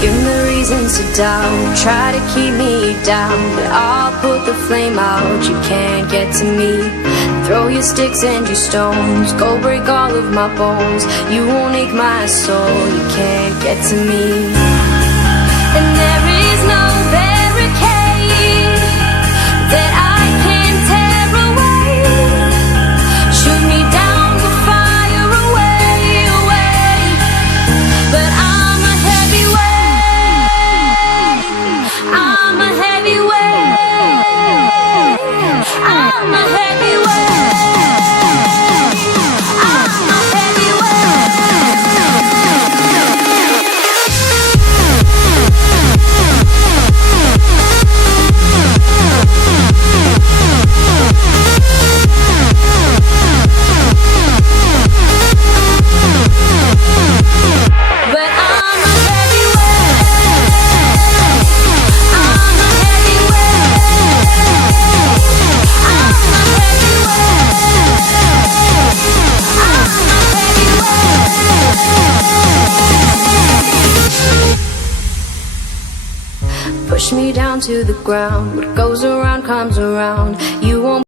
Give me reasons to doubt, try to keep me down, but I'll put the flame out, you can't get to me. Throw your sticks and your stones, go break all of my bones. You won't ache my soul, you can't get to me. And there is no barricade that I can tear away. Shoot me down to fire away, away. But I'm a heavyweight, I'm a heavyweight, I'm a heavyweight. Push me down to the ground. What goes around comes around. You won't